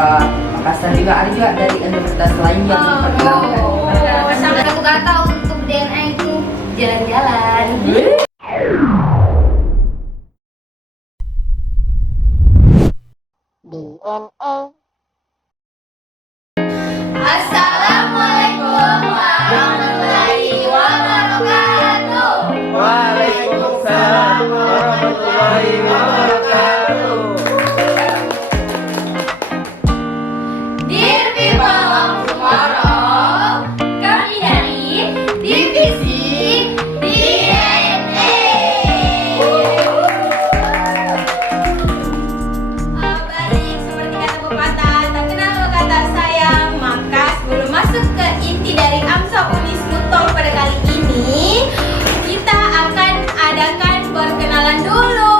Makassar juga ada juga dari universitas lain yang memperkenalkan. Sama satu kata untuk DNA itu jalan-jalan. DNA. Assalamualaikum warahmatullahi wabarakatuh. Waalaikumsalam warahmatullahi wabarakatuh. Dear people of tomorrow, kami dari divisi DNA. Baik, seperti kata pepatah, tak kenal kata sayang, maka sebelum masuk ke inti dari AMSA Unismu Talk pada kali ini, kita akan adakan perkenalan dulu.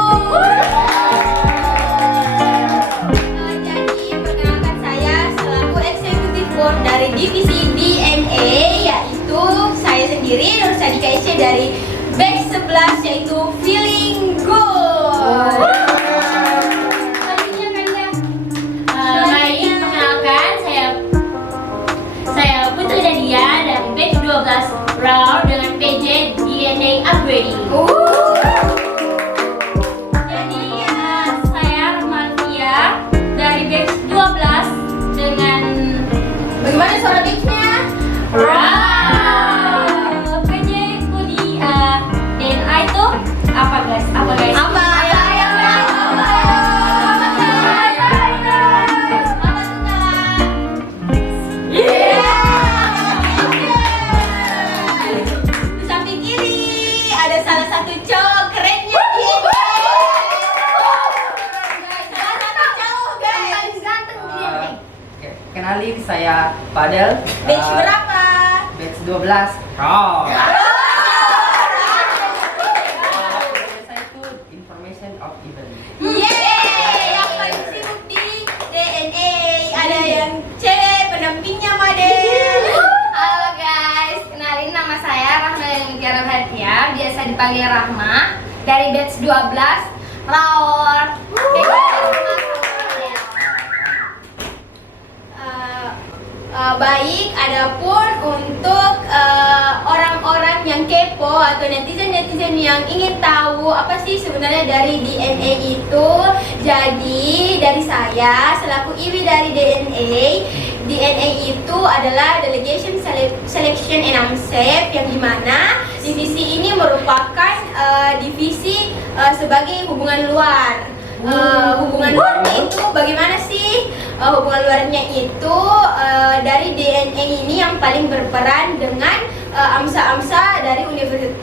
Jadi perkenalkan, saya selaku eksekutif board dari divisi DNA, yaitu saya sendiri Nur Sadika Isya dari batch 11, yaitu Feeling Good. Selanjutnya kan ya. Baik, perkenalkan saya Putri Dadia dari batch 12 Raw dengan PJ DNA Upgrading. Jadi saya Romantia dari batch 12 dengan Bagaimana suara batch-nya? Raw. PJ kuliah DNA itu apa guys? Apa guys? Apa? Di samping kiri ada salah satu cowok kerennya di salah satu cowok guys paling ganteng di DNA. Kenalin, saya Fadel. Batch berapa? Batch 12. Saya itu information of event. Yeay, yang paling sibuk di DNA. Ada yang cewek pendampingnya Madel. Halo guys, kenalin nama saya Rahma Tiara Fatia, biasa dipanggil Rahma, dari batch 12 Rawor. Baik, adapun untuk orang-orang yang kepo atau netizen-netizen yang ingin tahu apa sih sebenarnya dari DNA itu, jadi dari saya selaku IWI dari DNA itu adalah Delegation Selection and AMSEP, yang dimana divisi ini merupakan divisi sebagai hubungan luar. Hubungan luarnya itu bagaimana sih? Hubungan luarnya itu dari DNA ini yang paling berperan dengan AMSA-AMSA dari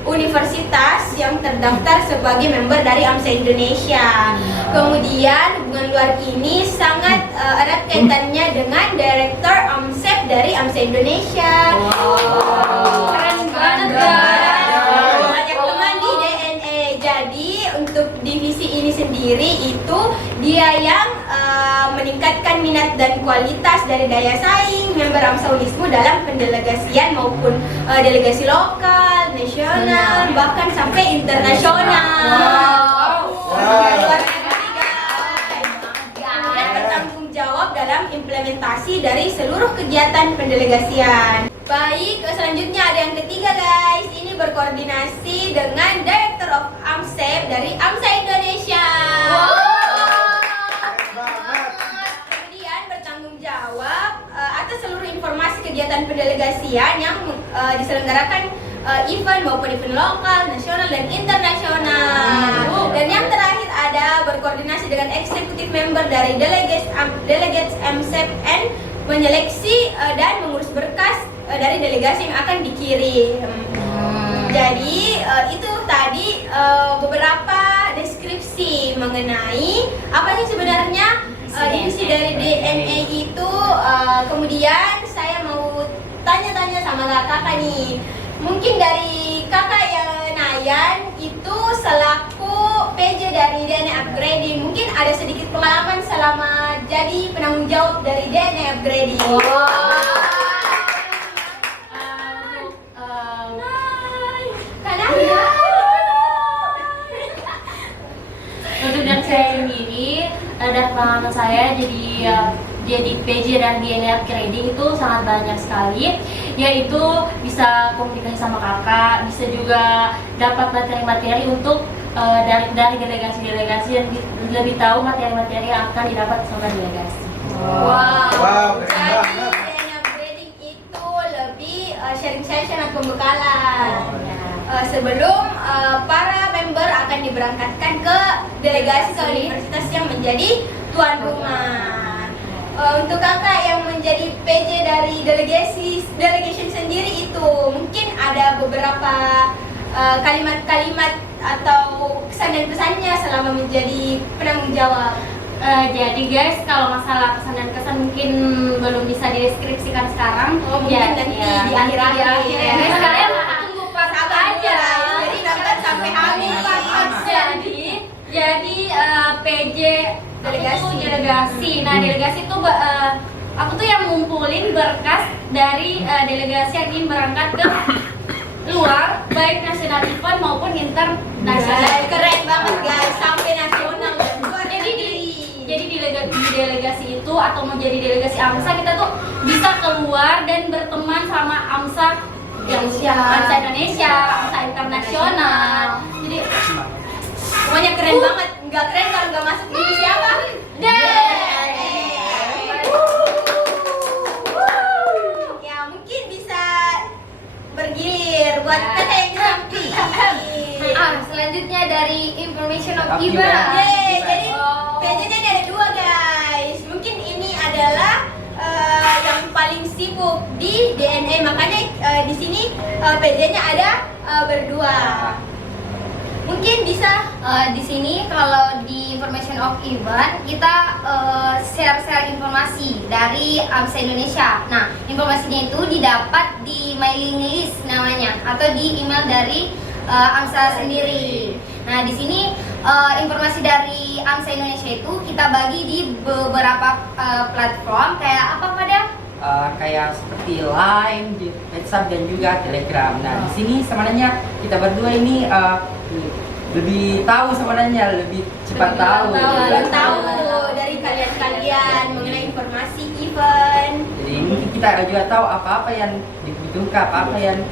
universitas yang terdaftar sebagai member dari AMSA Indonesia. Kemudian hubungan luar ini sangat erat kaitannya dengan Direktur AMSEP dari AMSA Indonesia. Keren banget guys. Banyak teman di DNA. Jadi untuk divisi ini sendiri itu dia yang meningkatkan minat dan kualitas dari daya saing member AMSA Unismu dalam pendelegasian maupun delegasi lokal, nasional, bahkan sampai internasional. Luar negeri guys. Kemudian bertanggung jawab dalam implementasi dari seluruh kegiatan pendelegasian. Baik, selanjutnya ada yang ketiga guys. Ini berkoordinasi dengan Director of AMSEP dari AMSA Indonesia. Kemudian bertanggung jawab atas seluruh informasi kegiatan pendelegasian yang diselenggarakan event maupun event lokal, nasional dan internasional. Dan yang terakhir ada berkoordinasi dengan eksekutif member dari delegates AMSEP and menyeleksi dan mengurus berkas dari delegasi yang akan dikirim. Jadi itu tadi beberapa deskripsi mengenai apa sih sebenarnya divisi dari DNA itu. Kemudian saya mau tanya-tanya sama kakak nih. Mungkin dari kakak yang Nayan itu selaku PJ dari DNA Upgrading, mungkin ada sedikit pengalaman selama jadi penanggung jawab dari DNA Upgrading. Untuk dari saya sendiri, ada pengalaman saya jadi jadi PJ dan DNA upgrading itu sangat banyak sekali, yaitu bisa komunikasi sama kakak, bisa juga dapat materi-materi untuk dari delegasi-delegasi yang lebih tahu materi-materi yang akan didapat sama delegasi. Wow. keren Jadi banget. DNA upgrading itu lebih sharing session atau pembekalan. Sebelum para member akan diberangkatkan ke delegasi ke universitas yang menjadi tuan rumah. Untuk kakak yang menjadi PJ dari delegation sendiri itu mungkin ada beberapa kalimat-kalimat atau kesan dan pesannya selama menjadi penanggung jawab. Jadi guys, kalau masalah pesan dan kesan mungkin belum bisa dideskripsikan sekarang. Mungkin nanti di akhir-akhir. Guys, kalian tunggu pas Sabar aja. guys. Jadi nonton sampai habis. Jadi PJ Delegasi. Nah, delegasi itu aku tuh yang ngumpulin berkas dari delegasi yang ingin berangkat ke luar, baik nasional event maupun internasional. Keren banget guys, sampai nasional dan luar Jadi negeri. di delegasi itu atau mau jadi delegasi AMSA, kita tuh bisa keluar dan berteman sama AMSA yang AMSA Indonesia, AMSA internasional. Jadi Pokoknya keren banget. Nggak keren kalau nggak masuk itu siapa? Ya mungkin bisa bergilir buat kakak yang di samping. Selanjutnya dari information of Of event. event. Yeay, jadi PJ-nya ini ada dua guys. Mungkin ini adalah yang paling sibuk di DNA, makanya di sini PJ-nya ada berdua. Mungkin bisa Di sini kalau di information of event kita share informasi dari AMSA Indonesia. Nah, informasinya itu didapat di mailing list namanya atau di email dari AMSA sendiri. Nah, di sini informasi dari AMSA Indonesia itu kita bagi di beberapa platform kayak apa pada? Kayak seperti Line, WhatsApp dan juga Telegram. Nah, di sini sebenarnya kita berdua ini lebih tahu sebenarnya, lebih cepat tahu. belum tahu dari kalian-kalian mengenai informasi event. Jadi mungkin kita juga tahu apa-apa yang dibutuhkan, apa-apa yang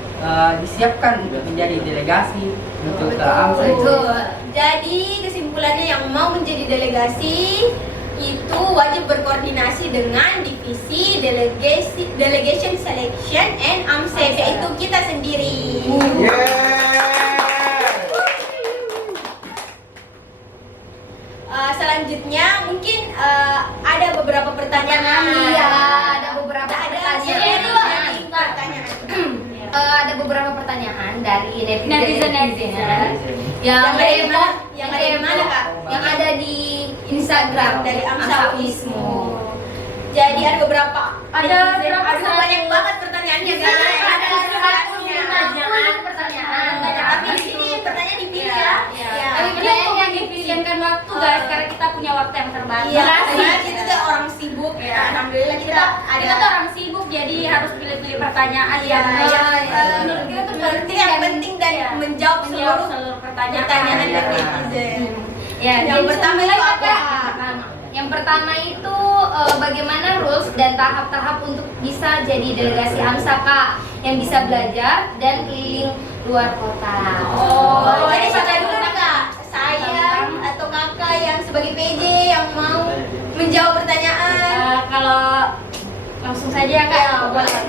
disiapkan untuk menjadi delegasi untuk ke AMSA itu. Betul. Jadi kesimpulannya yang mau menjadi delegasi itu wajib berkoordinasi dengan divisi delegation selection and AMSA, yaitu kita sendiri. Selanjutnya mungkin ada beberapa pertanyaan. Iya, ada beberapa Ada pertanyaan. pertanyaan. Ada beberapa pertanyaan dari Netizen. Yang ada di kepo, mana? Yang ada di mana, Kak? Yang ada di Instagram dari AMSA AMSA Wismu. Jadi ada beberapa. Ada berapa Aduh, banyak banget pertanyaannya guys. Ada 150 pertanyaan. Tapi di sini pertanyaan dipilih ya. Iya. Tapi Pertanyaan yang divisionkan waktu guys, karena kita punya waktu yang terbatas. Iya, karena kita tuh orang sibuk. Iya. Alhamdulillah kita Kita tuh orang sibuk, jadi harus pilih-pilih pertanyaan Iya, yang menurut kita tuh penting dan iya, menjawab seluruh seluruh pertanyaan. pertanyaan Iya. dari netizen. Ya, Yang jadi pertama mulai itu ada. apa? Yang pertama itu bagaimana rules dan tahap-tahap untuk bisa jadi delegasi AMSA Kak, yang bisa belajar dan keliling luar kota. Oh, jadi siapa dulu nih, Kak? Saya atau Kakak yang sebagai PJ yang mau menjawab pertanyaan? Kalau langsung saja Kak. Ya, boleh.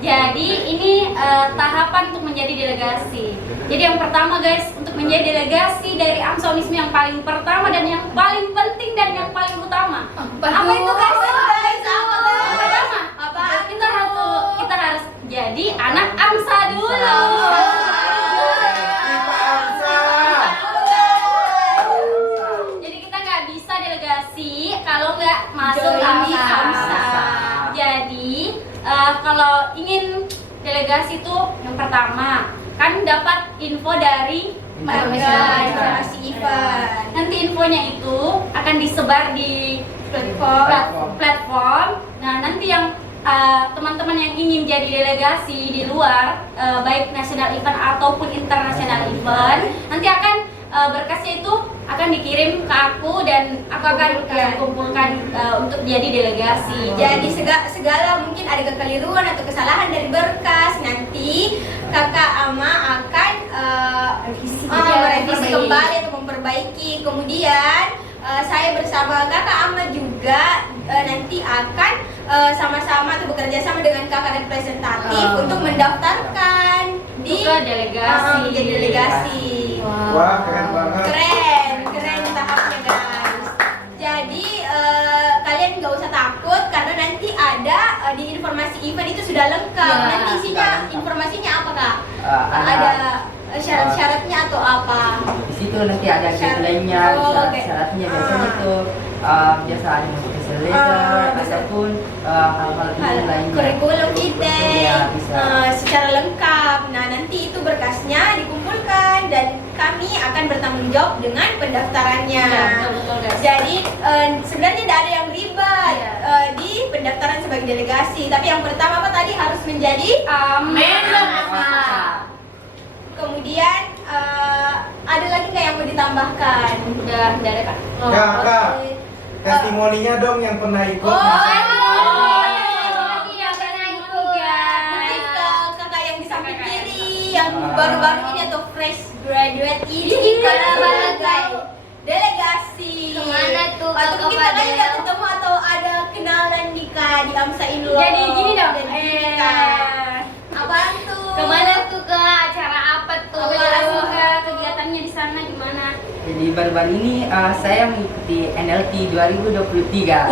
Jadi ini tahapan untuk menjadi delegasi. Jadi yang pertama guys, untuk menjadi delegasi dari AMSA Unismu yang paling pertama dan yang paling penting dan yang paling utama. Apa itu guys? Pertama, Apa? kita harus jadi anak AMSA dulu. Jadi kita nggak bisa delegasi kalau nggak masuk Join di AMSA. AMSA. Jadi kalau ingin delegasi itu yang pertama kan dapat info dari Informasi event. Nanti infonya itu akan disebar di platform. Nah, nanti yang teman-teman yang ingin jadi delegasi di luar, baik nasional event ataupun internasional event, nanti akan berkasnya itu akan dikirim ke aku dan aku akan kumpulkan untuk jadi delegasi. Jadi segala mungkin ada kekeliruan atau kesalahan dari berkas, nanti kakak Ama akan merevisi kembali atau memperbaiki. Kemudian saya bersama kakak Ama juga nanti akan sama-sama atau bekerja sama dengan kakak representatif untuk mendaftarkan di delegasi. menjadi delegasi. Wah, keren banget. Keren tahapnya guys. Jadi kalian nggak usah takut karena nanti ada di informasi event itu sudah lengkap. Ya, Nanti isinya sudah lengkap. informasinya apa kak? Ada syarat-syaratnya atau apa? di situ nanti ada guideline-nya, oke. syaratnya biasanya tuh biasa ada motivation letter ataupun hal-hal ini lainnya. Kurikulum kita Iya, bisa. secara lengkap. Nah nanti itu berkasnya dikumpulkan dan kami akan bertanggung jawab dengan pendaftarannya. Betul guys. Jadi sebenarnya tidak ada yang ribet di pendaftaran sebagai delegasi. Tapi yang pertama apa tadi harus menjadi Member. Kemudian ada lagi nggak yang mau ditambahkan? Udah ada kak. Ya, Kak. Oke. Testimoninya dong yang pernah ikut. Oh, Iya, karena itu mungkin ke kakak yang di samping kiri yang baru-baru ini atau fresh graduate ini sebagai delegasi. Kemana tuh, Atau Kak mungkin kakak Fadel? udah ketemu atau ada kenalan di Amsa Inlo. Jadi gini dong. Apaan tuh? Kemana tuh ke acara apa tuh? Apa jelasin Kak, kegiatannya di sana gimana? Jadi baru-baru ini saya mengikuti NLT 2023.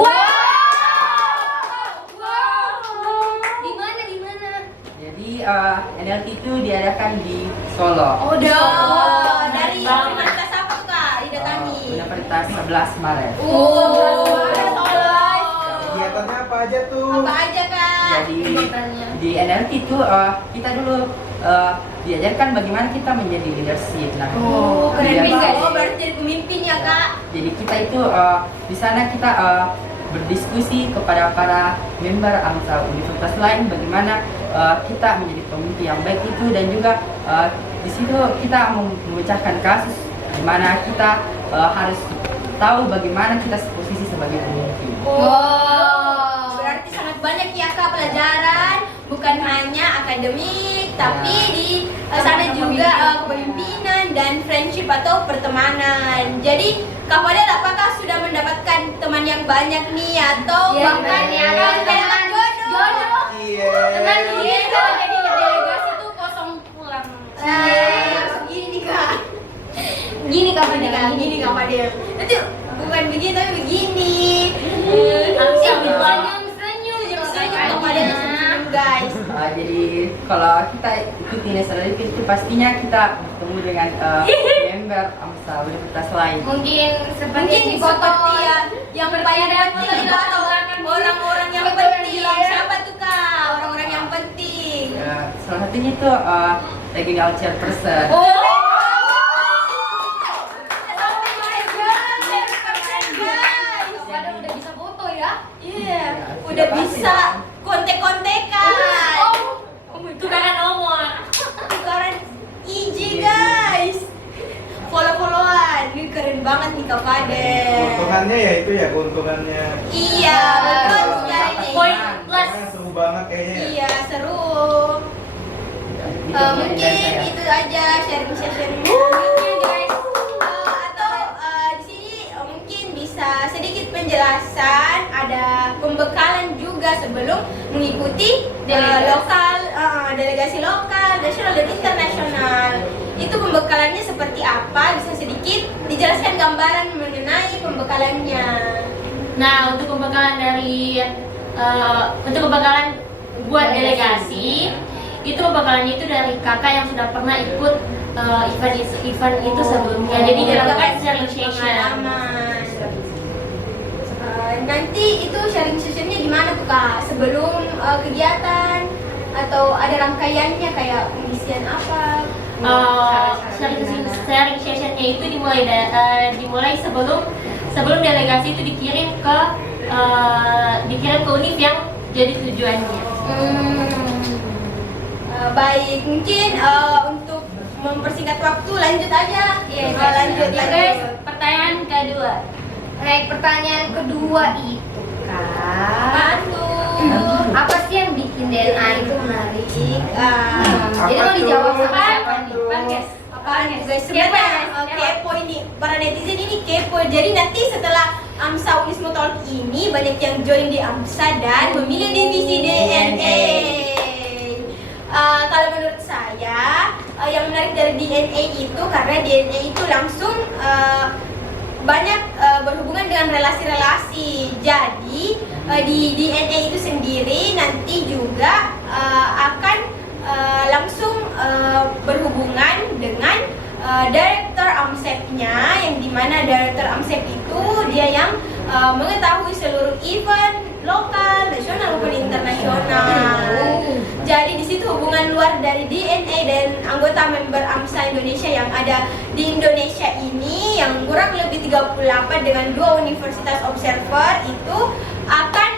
Di mana? Jadi NLT itu diadakan di Solo. Dari universitas apa tuh Kak? Didatangi. Universitas 11 Maret. Kegiatannya apa aja tuh? Apa aja Kak? Jadi di NLT itu kita dulu diajarkan bagaimana kita menjadi leadership. Nah, Keren dia- bisa. Berarti jadi pemimpin ya Kak? Jadi kita itu di sana kita berdiskusi kepada para member AMSA universitas lain bagaimana kita menjadi pemimpin yang baik itu, dan juga di situ kita memecahkan kasus di mana kita harus tahu bagaimana kita posisi sebagai pemimpin. Berarti sangat banyak ya Kak pelajaran, bukan hanya akademik, tapi di sana juga kepemimpinan dan friendship atau pertemanan. Jadi Kak Fadel, apakah sudah mendapatkan teman yang banyak nih atau Iya, bahkan iya, teman jodoh? Iya. Teman gitu. Jadi delegasi tuh kosong pulang. Gini nih Kak. Gini Kak Fadel. Gini Kak Fadel. Nanti bukan begini tapi begini. Senyum. Kak Fadel senyum guys. Jadi kalau kita ikuti national itu pastinya kita bertemu dengan member AMSA universitas lain. Mungkin seperti Mungkin di foto seperti yang paling penting atau orang-orang yang penting. Siapa tuh Kak? Orang-orang yang penting. Salah satunya itu regional chairperson. Padahal udah bisa foto ya. Iya, udah bisa kontek-kontekan. Itu karena nomor. Tukaran IG guys. Follow-followan. Ini keren banget nih Kak Fadel. Keuntungannya ya itu ya, keuntungannya. Iya, betul sekali. Poin plus. Wah, seru banget kayaknya. Iya, seru. Mungkin itu aja sharing sessionnya guys. Atau di sini mungkin bisa sedikit penjelasan, ada pembekalan juga sebelum mengikuti delegasi lokal, nasional dan internasional. Itu pembekalannya seperti apa? Bisa sedikit dijelaskan gambaran mengenai pembekalannya. Nah, untuk pembekalan buat delegasi, itu pembekalannya itu dari kakak yang sudah pernah ikut event itu sebelumnya. Jadi dilakukan sharing session. Pengalaman. Nanti itu sharing sessionnya gimana tuh Kak? Sebelum kegiatan atau ada rangkaiannya kayak pengisian apa? Sharing sessionnya itu dimulai sebelum delegasi itu dikirim ke univ yang jadi tujuannya. Baik, mungkin untuk mempersingkat waktu lanjut aja. Iya, lanjut Ya guys, lanjut. pertanyaan kedua. Baik, pertanyaan kedua itu kan, apa sih yang bikin DNA itu menarik? Jadi mau dijawab sama siapa nih? Pankes. Apaan tuh guys? Sebenarnya kepo ini, para netizen ini kepo. Jadi nanti setelah AMSA Unismo Talk ini banyak yang join di AMSA dan memilih divisi DNA. Kalau menurut saya yang menarik dari DNA itu karena DNA itu langsung banyak berhubungan dengan relasi-relasi. Jadi di DNA itu sendiri nanti juga akan langsung berhubungan dengan Director AMSEP-nya, yang dimana Director AMSEP itu dia yang mengetahui seluruh event lokal, nasional maupun internasional. Jadi di situ hubungan luar dari DNA dan anggota member AMSA Indonesia yang ada di Indonesia ini yang kurang lebih 38 dengan 2 universitas observer itu akan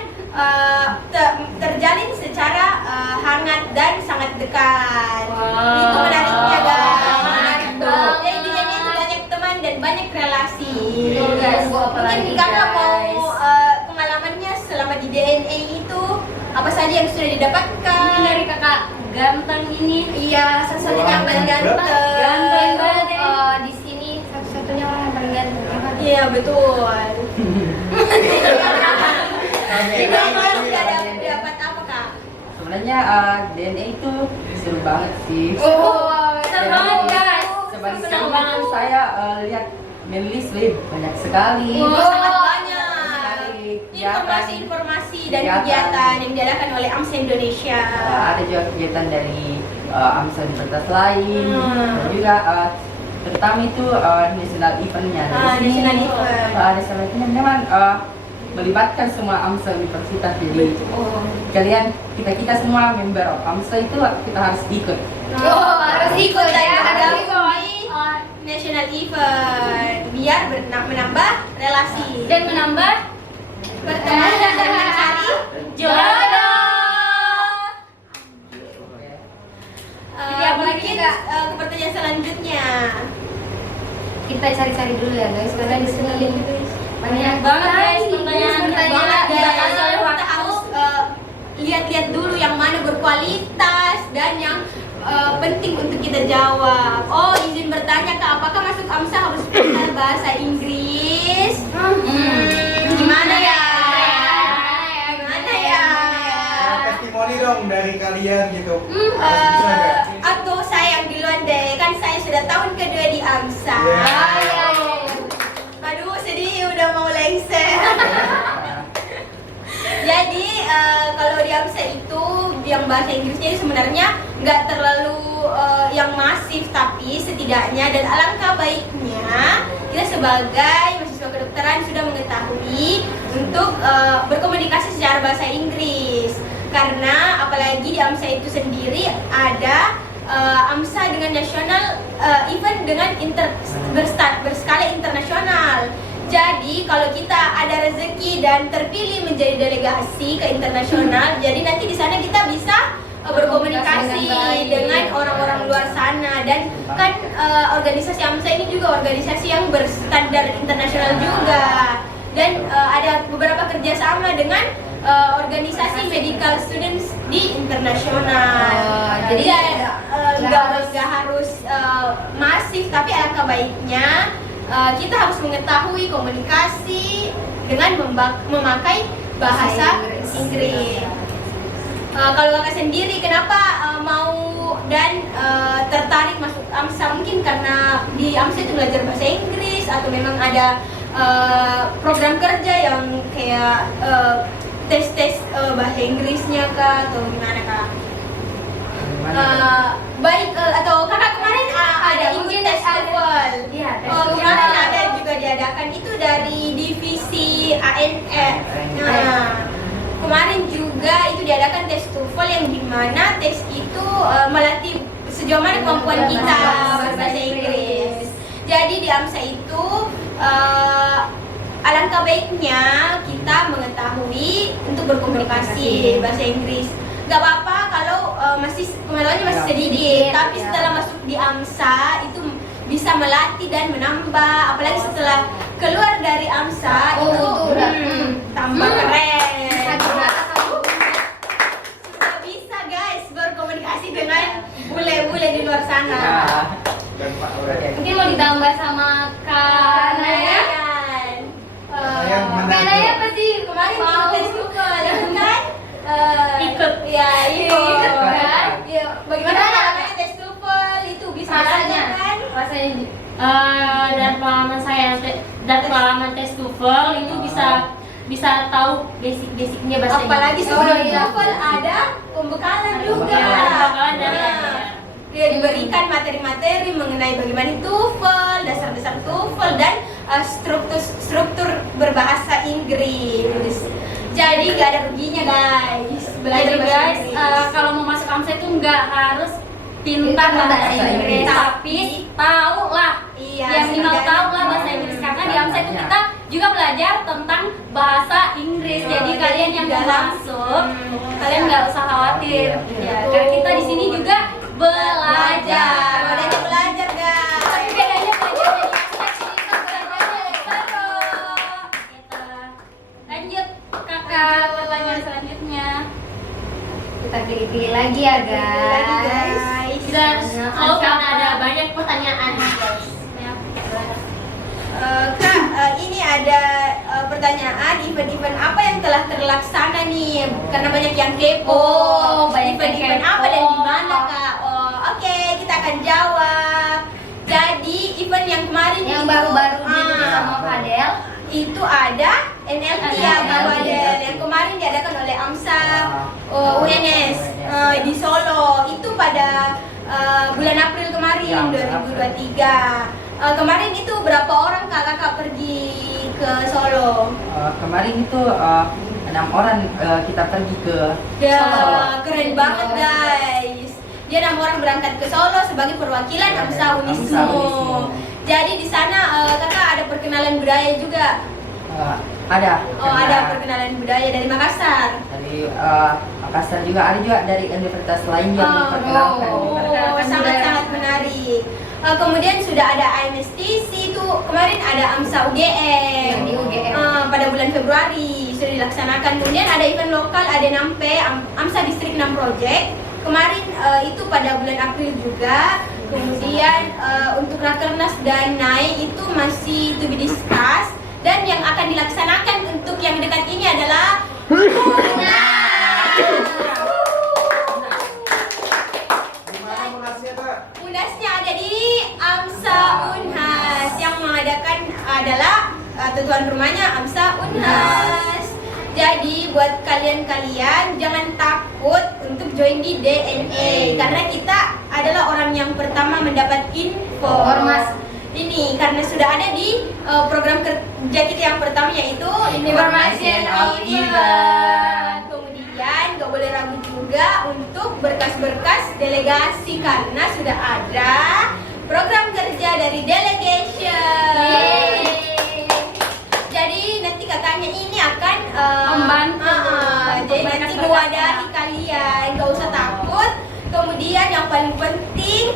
terjalin secara hangat dan sangat dekat. Itu menariknya guys. Jadi di DNA itu banyak teman dan banyak relasi. Mungkin kakak mau pengalamannya selama di DNA itu apa saja yang sudah didapatkan? Mungkin dari kakak ganteng ini. Iya, satu-satunya yang paling ganteng. Ganteng banget ya. Di sini satu-satunya orang yang paling ganteng. Iya betul. Jadi kalau sudah dapat apa kak? Sebenarnya DNA itu seru banget sih. Seru banget guys. Sebagai Senang seru banget. saya lihat menulis banyak sekali. Sangat banyak Sekali informasi-informasi dan kegiatan. kegiatan yang diadakan oleh AMSA Indonesia. Ada juga kegiatan dari AMSA universitas lain dan juga terutama itu national eventnya. Dari sini, National event. national eventnya memang melibatkan semua AMSA universitas. Jadi kita semua member AMSA itu kita harus ikut. Harus ikut ya. Harus ikut di national event biar menambah relasi Dan menambah pertemanan dan mencari jodoh. Jadi mungkin ke pertanyaan selanjutnya. Kita cari-cari dulu ya guys, karena di sini Banyak banget guys pertanyaan. Banget Kita guys. kasih Kita harus lihat-lihat dulu yang mana berkualitas dan yang penting untuk kita jawab. Oh, izin bertanya kak, apakah masuk AMSA harus pintar bahasa Inggris? Gimana ya? Gimana ya? Testimoni dong dari kalian gitu. Masih bisa nggak? Atau saya yang duluan deh, kan saya sudah tahun kedua di AMSA. Ya. Aduh sedih udah mau lengser. Jadi kalau di AMSA itu yang bahasa Inggrisnya itu sebenarnya nggak terlalu yang masif, tapi setidaknya dan alangkah baiknya kita sebagai mahasiswa kedokteran sudah mengetahui untuk berkomunikasi secara bahasa Inggris. Karena apalagi di AMSA itu sendiri ada AMSA dengan nasional event dengan berskala internasional. Jadi kalau kita ada rezeki dan terpilih menjadi delegasi ke internasional, jadi nanti di sana kita bisa berkomunikasi dengan orang-orang luar sana. Dan kan organisasi AMSA ini juga organisasi yang berstandar internasional juga. Dan ada beberapa kerjasama dengan organisasi medical students di internasional. Jadi nggak harus masif, tapi alangkah baiknya kita harus mengetahui komunikasi dengan memakai bahasa Inggris. Kalau kakak sendiri kenapa mau dan tertarik masuk AMSA? Mungkin karena di AMSA itu belajar bahasa Inggris atau memang ada program kerja yang kayak tes bahasa Inggrisnya kak, atau gimana kak? Baik, atau kakak kemarin ada ikut tes TOEFL. Iya, tes Oh, TOEFL. kemarin ada juga diadakan itu dari divisi ANF. Nah, kemarin juga itu diadakan tes TOEFL yang dimana tes itu melatih sejauh mana kemampuan kita berbahasa Inggris. Jadi di AMSA itu alangkah baiknya kita mengetahui untuk berkomunikasi bahasa Inggris. Gak apa-apa kalau masih pengetahuannya masih sedikit, tapi setelah masuk di AMSA itu bisa melatih dan menambah, apalagi setelah keluar dari AMSA Oh, itu udah. tambah keren. Bisa juga. Sudah bisa guys berkomunikasi dengan bule-bule di luar sana. Nah, Dan Pak Aurel. Mungkin mau ditambah sama Kak Naya? Naya mana Kak Naya tuh? pasti Kemarin mau ikut tes tukul, ya kan? Ikut. Ya, ikut kan? Ya, bagaimana Gimana? rasanya tes tukul itu bisa rasanya. belajar kan? Rasanya Dari pengalaman saya, dari pengalaman tes TOEFL itu bisa tahu basic-basicnya bahasa Apalagi Inggris. sebelum iya. TOEFL ada pembekalan juga. Ada pembekalan dari Nah, ayah. dia diberikan materi-materi mengenai bagaimana TOEFL, dasar-dasar TOEFL dan struktur berbahasa Inggris. Jadi gak ada ruginya guys. Jadi bahasa guys, Inggris. kalau mau masuk AMSA itu nggak harus pintar bahasa Inggris, tapi tahu lah. Iya, Ya minimal setidaknya. tahu lah bahasa Inggris karena di AMSA itu kita juga belajar tentang bahasa Inggris. Iya, Jadi kalian yang mau dalam- masuk, kalian nggak usah khawatir. Ya, karena kita di sini juga belajar. Bedanya belajar guys. Tapi bedanya belajar di AMSA sini kan belajarnya seru. Gitu. Lanjut kakak pertanyaan selanjutnya. kita pilih-pilih lagi ya guys. Dan oh karena ada banyak pertanyaan guys. Kak, ini ada pertanyaan event-event apa yang telah terlaksana nih? Karena banyak yang kepo. Oh, banyak yang Event-event kepo. apa dan di mana kak? Oh, oke, kita akan jawab. Jadi event yang kemarin Yang itu, baru-baru di sama Fadel. itu ada NLT ya baru NLT. ada yang kemarin diadakan oleh AMSA UNS di Solo itu pada bulan April kemarin Ya, 2023. Kemarin itu berapa orang kakak pergi ke Solo? kemarin itu 6 orang kita pergi ke Ya Solo. keren banget guys. Dia 6 orang berangkat ke Solo sebagai perwakilan AMSA Unisnu. Jadi di sana kakak ada perkenalan budaya juga. Ada. Oh ada perkenalan budaya dari Makassar. Dari Makassar juga ada juga dari universitas lain yang memperkenalkan. Sangat-sangat menarik. Kemudian sudah ada IMSTC itu kemarin ada AMSA UGM Di UGM. pada bulan Februari sudah dilaksanakan. Kemudian ada event lokal ada NAMPE AMSA Distrik 6 Project kemarin itu pada bulan April juga. Kemudian untuk Rakernas dan NAI itu masih to be discussed dan yang akan dilaksanakan untuk yang dekat ini adalah Di mana munasnya Kak? Munasnya ada di AMSA Unhas. Yang mengadakan adalah tuan rumahnya AMSA Unhas. Jadi buat kalian-kalian jangan takut untuk join di DNA karena kita adalah orang yang pertama mendapat info Ormas. ini karena sudah ada di program kerja kita yang pertama yaitu Information of Event. Kemudian gak boleh ragu juga untuk berkas-berkas delegasi karena sudah ada program kerja dari delegation. Jadi nanti kakaknya ini akan Membantu. jadi nanti mewadahi kalian, gak usah takut. Kemudian yang paling penting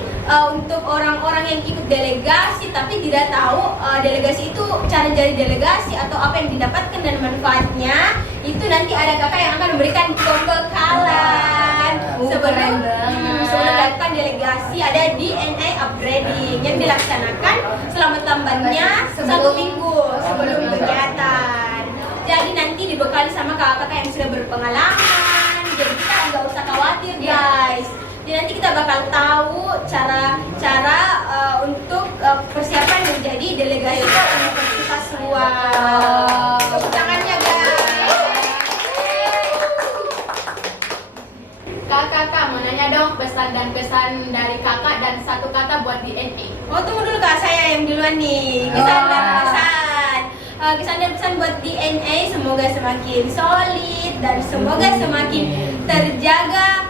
untuk orang-orang yang ikut delegasi tapi tidak tahu delegasi itu cara jadi delegasi atau apa yang didapatkan dan manfaatnya itu nanti ada kakak yang akan memberikan pembekalan sebelum melakukan delegasi. Ada DNA upgrading yang dilaksanakan lambatnya 1 minggu sebelum kegiatan. Jadi nanti dibekali sama kakak-kakak yang sudah berpengalaman. Jadi kita nggak usah khawatir guys. Jadi nanti kita bakal tahu cara untuk persiapan menjadi delegasi ke universitas luar. Tepuk tangannya guys. Kakak mau nanya dong pesan dan kesan dari kakak dan satu kata buat DNA. Oh tunggu dulu kak, saya yang duluan nih. Kesan dan pesan. Kesan dan pesan buat DNA semoga semakin solid dan semoga semakin terjaga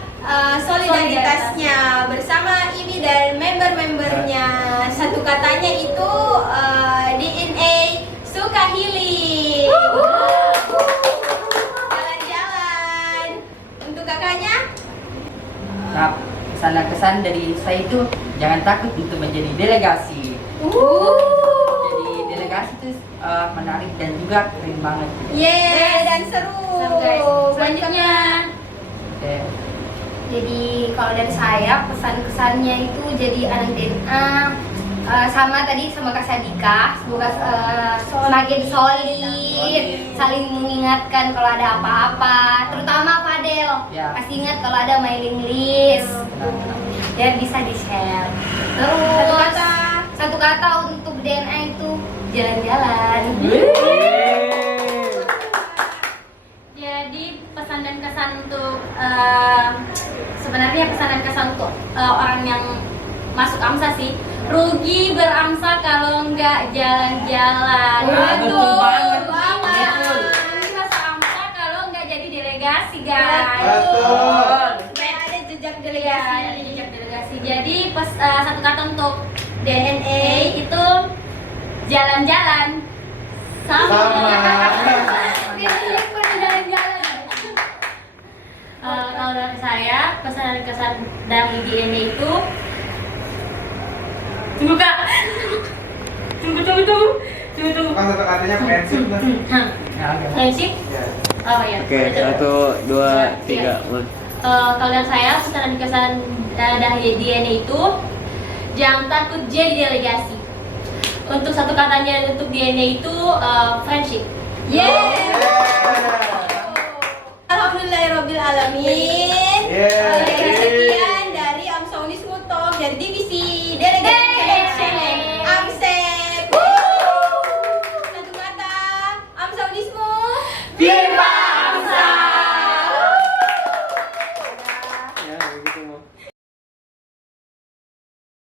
solidaritasnya bersama IBI dan member-membernya. Satu katanya itu DNA suka healing. Jalan-jalan. Untuk kakaknya? Nah, kesan dari saya itu jangan takut untuk menjadi delegasi. Jadi delegasi itu menarik dan juga keren banget. Yeay, dan seru. Seru, guys. Selanjutnya Oke. Jadi kalau dari saya pesan-kesannya itu jadi anak DNA sama tadi sama Kak Sadika, semoga semakin solid, saling mengingatkan kalau ada apa-apa, terutama Fadel, Ya. pasti ingat kalau ada mailing list, Benar. biar bisa di-share. Satu Terus kata. satu kata untuk DNA itu jalan-jalan. jadi pesan dan kesan untuk sebenarnya pesan dan kesan untuk orang yang masuk AMSA sih, rugi beramsa kalau nggak jalan-jalan. Betul banget. Betul. Rugi masuk AMSA kalau nggak jadi delegasi, guys. Betul. Supaya ada jejak Iya, delegasi. ada jejak delegasi. Jadi satu kata untuk DNA itu jalan-jalan sama. Biasanya pada jalan-jalan. Kalau dari saya pesan dan kesan dari DNA itu tunggu kak, tunggu. Kan satu katanya friendship lah. Ya, oke. Friendship. Ya. Oh ya. Oke, 1, 2, 3, mulai. Kalau dari saya pesan dan kesan dari DNA itu jangan takut jadi delegasi. Untuk satu katanya untuk DNA itu friendship. Yeay. Alhamdulillahirobbilalamin. Yeay. Sekian dari AMSA Unismu Talk dari divisi